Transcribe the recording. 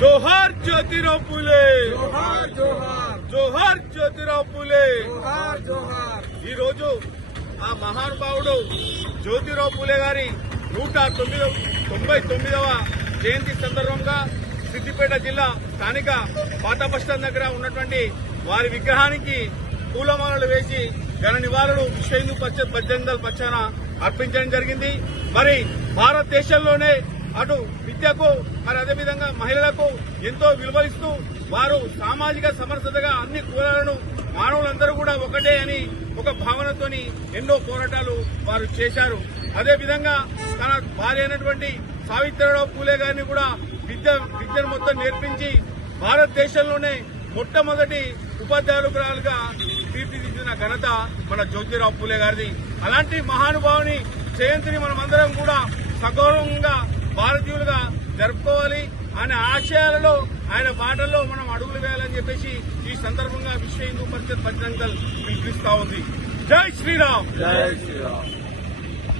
जोहार ज्योतिराव फुले, जोहार जोहार जोहार ज्योतिराव फुले। जोहार जोहार ఈ రోజు ఆ మహానుభావుడు జ్యోతిరావు ఫులే గారి 199వ జయంతి సందర్భంగా సిద్దిపేట జిల్లా స్థానిక పాత బస్టాండ్ దగ్గర ఉన్నటువంటి వారి విగ్రహానికి పూలమాలలు వేసి ఘన నివాళులు విశ్వ హిందూ పరిషత్ బజరంగదళ్ పక్షాన అర్పించడం జరిగింది. మరి భారతదేశంలోనే అటు విద్యకు మరి అదేవిధంగా మహిళలకు ఎంతో విలువలిస్తూ వారు సామాజిక సమర్థతగా అన్ని కులాలను మానవులందరూ కూడా ఒకటే అని ఒక భావనతోని ఎన్నో పోరాటాలు వారు చేశారు. అదేవిధంగా తన భార్య అయినటువంటి సావిత్రిరావు ఫూలే గారిని కూడా విద్యను మొత్తం నేర్పించి భారతదేశంలోనే మొట్టమొదటి ఉపాధ్యాయులుగా తీర్చిదిద్దిన ఘనత మన జ్యోతిరావు ఫూలే గారిది. అలాంటి మహానుభావుని జయంతిని మనమందరం కూడా సగౌరవంగా భారతీయులుగా జరుపుకోవాలి. ఆయన ఆశయాలలో ఆయన బాటల్లో మనం అడుగులు వేయాలని చెప్పేసి ఈ సందర్భంగా విశ్వ హిందూ పరిషత్ బజరంగదళ్ పిలుపునిస్తా ఉంది. జై శ్రీరామ్. జై శ్రీరామ్.